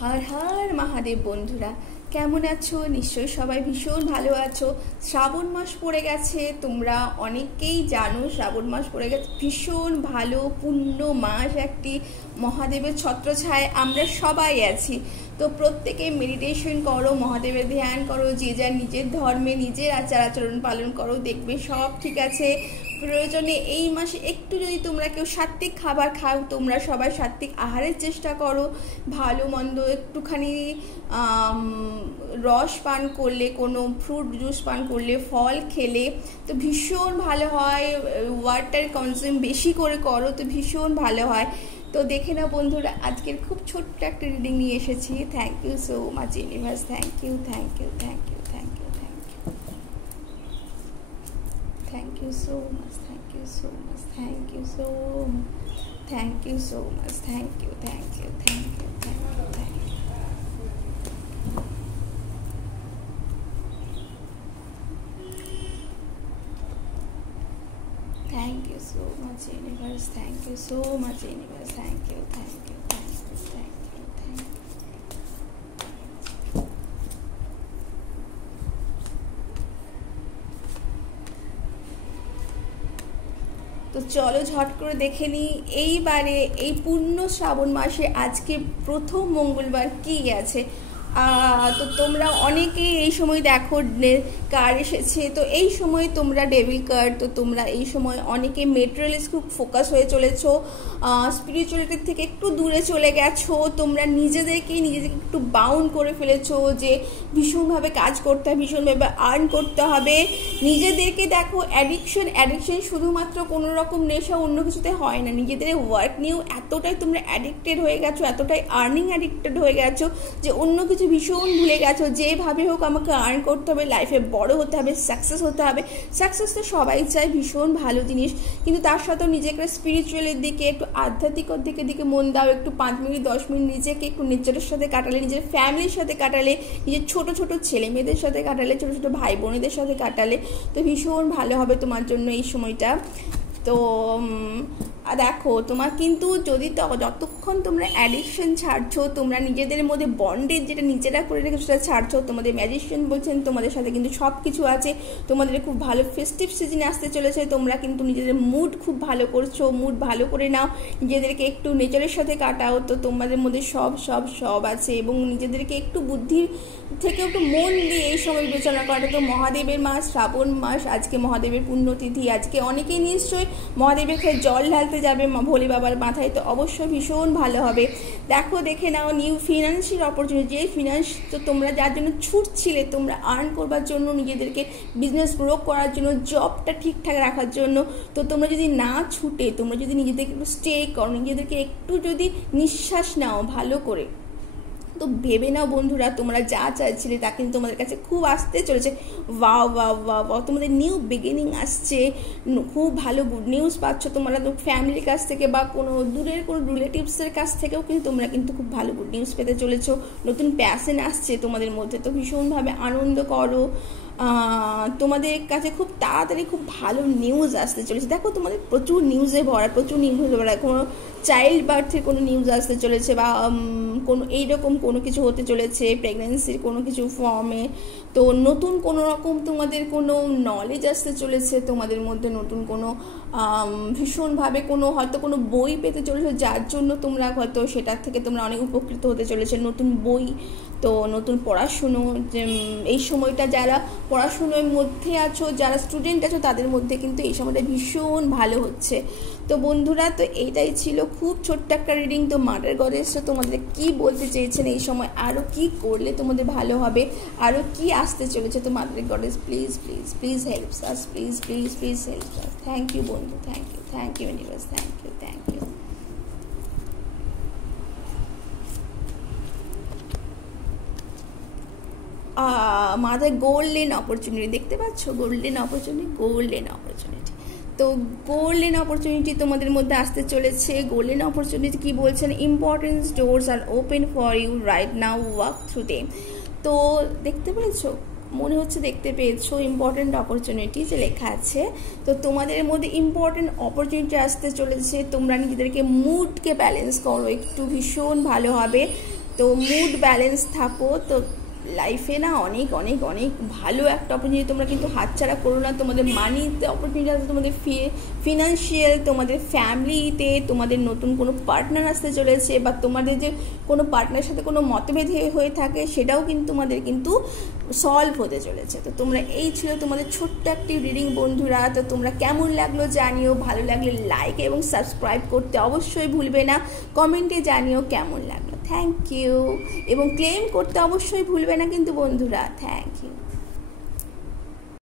हर हर महादेव बंधुरा কেমন আছো? নিশ্চয়ই সবাই ভীষণ ভালো আছো। শ্রাবণ মাস পড়ে গেছে, তোমরা অনেকেই জানো শ্রাবণ মাস পড়ে গেছে, ভীষণ ভালো পূর্ণ মাস, একটি মহাদেবের ছত্রছায়ায় আমরা সবাই আছি। তো প্রত্যেকে মেডিটেশন করো, মহাদেবের ধ্যান করো, যে যার নিজের ধর্মে নিজের আচার আচরণ পালন করো, দেখবে সব ঠিক আছে। প্রয়োজনে এই মাসে একটু যদি তোমরা কেউ সাত্ত্বিক খাবার খাও, তোমরা সবাই সাত্ত্বিক আহারের চেষ্টা করো। ভালো মন্দ একটুখানি রস পান করলে, কোনো ফ্রুট জুস পান করলে, ফল খেলে তো ভীষণ ভালো হয়। ওয়াটার কনজিউম বেশি করে করো তো ভীষণ ভালো হয়। তো দেখে না বন্ধুরা, আজকের খুব ছোট্ট একটা রিডিং নিয়ে এসেছি। Thank you so much universe, thank you thank you thank you thank you thank you thank you so much, thank you so much, thank you so much, thank you so much, thank you thank you thank you thank you thank you. Thank you so much universe, thank you so much universe, thank you, thank you, thank you, thank you, thank you. তো চলো ঝট করে দেখে নিই এইবারে এই পূর্ণ শ্রাবণ মাসে আজকে প্রথম মঙ্গলবার কি আছে। তো তোমরা অনেকেই এই সময় দেখো কার্ড এসেছে, তো এই সময় তোমরা ডেভিল কার্ড, তো তোমরা এই সময় অনেকে মেটেরিয়ালিস্ট খুব ফোকাস হয়ে চলেছো, স্পিরিচুয়ালিটির থেকে একটু দূরে চলে গেছো, তোমরা নিজেদেরকে একটু বাউন্ড করে ফেলেছো যে ভীষণভাবে কাজ করতে হবে, ভীষণভাবে আর্ন করতে হবে নিজেদেরকে। দেখো অ্যাডিকশন শুধুমাত্র কোনো রকম নেশা অন্য কিছুতে হয় না, নিজেদের ওয়ার্ক নিয়েও এতটাই তোমরা অ্যাডিক্টেড হয়ে গেছো, এতটাই আর্নিং অ্যাডিক্টেড হয়ে গেছো যে অন্য কিছু ভীষণ ভুলে গেছো। যেভাবে হোক আমাকে আর্ন করতে হবে, লাইফে বড় হতে হবে, সাকসেস হতে হবে। সাকসেস তো সবাই চায়, ভীষণ ভালো জিনিস, কিন্তু তার সাথেও নিজেকে স্পিরিচুয়ালের দিকে, একটু আধ্যাত্মিকর দিকে মন দাও। একটু 5 মিনিট 10 মিনিট নিজেকে একটু নেচারের সাথে কাটালে, নিজের ফ্যামিলির সাথে কাটালে, নিজের ছোট ছোট ছেলে মেয়েদের সাথে কাটালে, ছোট ছোট ভাই বোনেদের সাথে কাটালে তো ভীষণ ভালো হবে তোমার জন্য এই সময়টা। তো দেখো তোমার কিন্তু যদি যতক্ষণ তোমরা অ্যাডিকশন ছাড়ছো, তোমরা নিজেদের মধ্যে বন্ডেজ যেটা নিজেরা করে রেখে সেটা ছাড়ছো, তোমাদের ম্যাজিশিয়ান বলছেন তোমাদের সাথে কিন্তু সব কিছু আছে। তোমাদের খুব ভালো ফেস্টিভ সিজনে আসতে চলেছে, তোমরা কিন্তু নিজেদের মুড খুব ভালো করছো, মুড ভালো করে নাও, নিজেদেরকে একটু নেচারের সাথে কাটাও, তো তোমাদের মধ্যে সব আছে। এবং নিজেদেরকে একটু বুদ্ধির থেকে একটু মন দিয়ে এই সময় বিবেচনা করাটা। তো মহাদেবের মাস, শ্রাবণ মাস, আজকে মহাদেবের পুণ্যতিথি, আজকে অনেকেই নিশ্চয়ই মহাদেবের কাছে জল ঢালতে যাবে ভোলে বাবার মাথায়, তো অবশ্যই ভীষণ ভালো হবে। দেখে নাও নিউ ফিনান্সিয়াল অপরচুনিটি, যে ফিনান্স তো তোমরা যার জন্য ছুটছিলে, তোমরা আর্ন করবার জন্য, নিজেদেরকে বিজনেস গ্রো করার জন্য, জবটা ঠিকঠাক রাখার জন্য, তো তোমরা যদি না ছুটে, তোমরা যদি নিজেদেরকে একটু স্টে করো, নিজেদেরকে একটু যদি নিঃশ্বাস নাও ভালো করে, তো ভেবে নাও বন্ধুরা, তোমরা যা চাইছিলে তা কিন্তু তোমাদের কাছে খুব আসতে চলেছে। ওয়াও ওয়াও ওয়াও ওয়াও, তোমাদের নিউ বিগিনিং আসছে, খুব ভালো গুড নিউজ পাচ্ছ তোমরা ফ্যামিলির কাছ থেকে বা কোনো দূরের কোনো রিলেটিভসের কাছ থেকেও কিন্তু তোমরা কিন্তু খুব ভালো গুড নিউজ পেতে চলেছো। নতুন প্যাশন আসছে তোমাদের মধ্যে, তো ভীষণভাবে আনন্দ করো। তোমাদের কাছে খুব তাড়াতাড়ি খুব ভালো নিউজ আসতে চলেছে। দেখো তোমাদের প্রচুর নিউজে ভরা, কোনো চাইল্ড বার্থের কোনো নিউজ আসতে চলেছে, বা কোনো এইরকম কোনো কিছু হতে চলেছে, প্রেগনেন্সির কোনো কিছু ফর্মে। তো নতুন কোনো রকম তোমাদের কোনো নলেজ আসতে চলেছে তোমাদের মধ্যে, নতুন কোনো ভীষণভাবে হয়তো কোনো বই পেতে চলেছে, যার জন্য তোমরা হয়তো সেটার থেকে তোমরা অনেক উপকৃত হতে চলেছে। নতুন বই, তো নতুন পড়াশুনো, এই সময়টা যারা পড়াশুনোর মধ্যে আছো, যারা স্টুডেন্ট আছো, তাদের মধ্যে কিন্তু এই সময়টা ভীষণ ভালো হচ্ছে। তো বন্ধুরা, তো এইটাই ছিল খুব ছোট্ট একটা রিডিং। তো মাদার গডেস তোমাদের কি বলতে চেয়েছেন এই সময়, আরও কি করলে তোমাদের ভালো হবে, আরও কি আসতে চলেছে। তো mother goddess please please please helps us, please please please helps us. Thank you বন্ধু, thank you universe, thank you thank you. মাথায় গোল্ডেন অপরচুনিটি দেখতে পাচ্ছ, গোল্ডেন অপরচুনিটি। তো গোল্ডেন অপরচুনিটি তোমাদের মধ্যে আসতে চলেছে। গোল্ডেন অপরচুনিটি কি বলছেন, important doors are open for you right now, walk through them. তো দেখতে পেয়েছো, মনে হচ্ছে দেখতে পেয়েছো ইম্পর্টেন্ট অপরচুনিটি যে লেখা আছে। তো তোমাদের মধ্যে ইম্পর্টেন্ট অপরচুনিটি আসতে চলেছে। তোমরা নিজেদেরকে মুডকে ব্যালেন্স করো, একটু ভীষণ ভালো হবে। তো মুড ব্যালেন্স থাকো, তো লাইফে না অনেক অনেক অনেক ভালো একটা অপরচুনিটি, তোমরা কিন্তু হাতছাড়া করো না। তোমাদের মানিতে অপরচুনিটি আছে, তোমাদের ফিনান্সিয়াল, তোমাদের ফ্যামিলিতে তোমাদের নতুন কোনো পার্টনার আসতে চলেছে, বা তোমাদের যে কোনো পার্টনারের সাথে কোনো মতভেদ হয়ে থাকে সেটাও কিন্তু তোমাদের কিন্তু সলভ হতে চলেছে। তো তোমরা, এই ছিল তোমাদের ছোট্ট একটি রিডিং বন্ধুরা। তো তোমরা কেমন লাগলো জানিও, ভালো লাগলে লাইক এবং সাবস্ক্রাইব করতে অবশ্যই ভুলবে না, কমেন্টে জানিও কেমন লাগলো। থ্যাংক ইউ, এবং ক্লেম করতে অবশ্যই ভুলবে না কিন্তু বন্ধুরা। Thank you.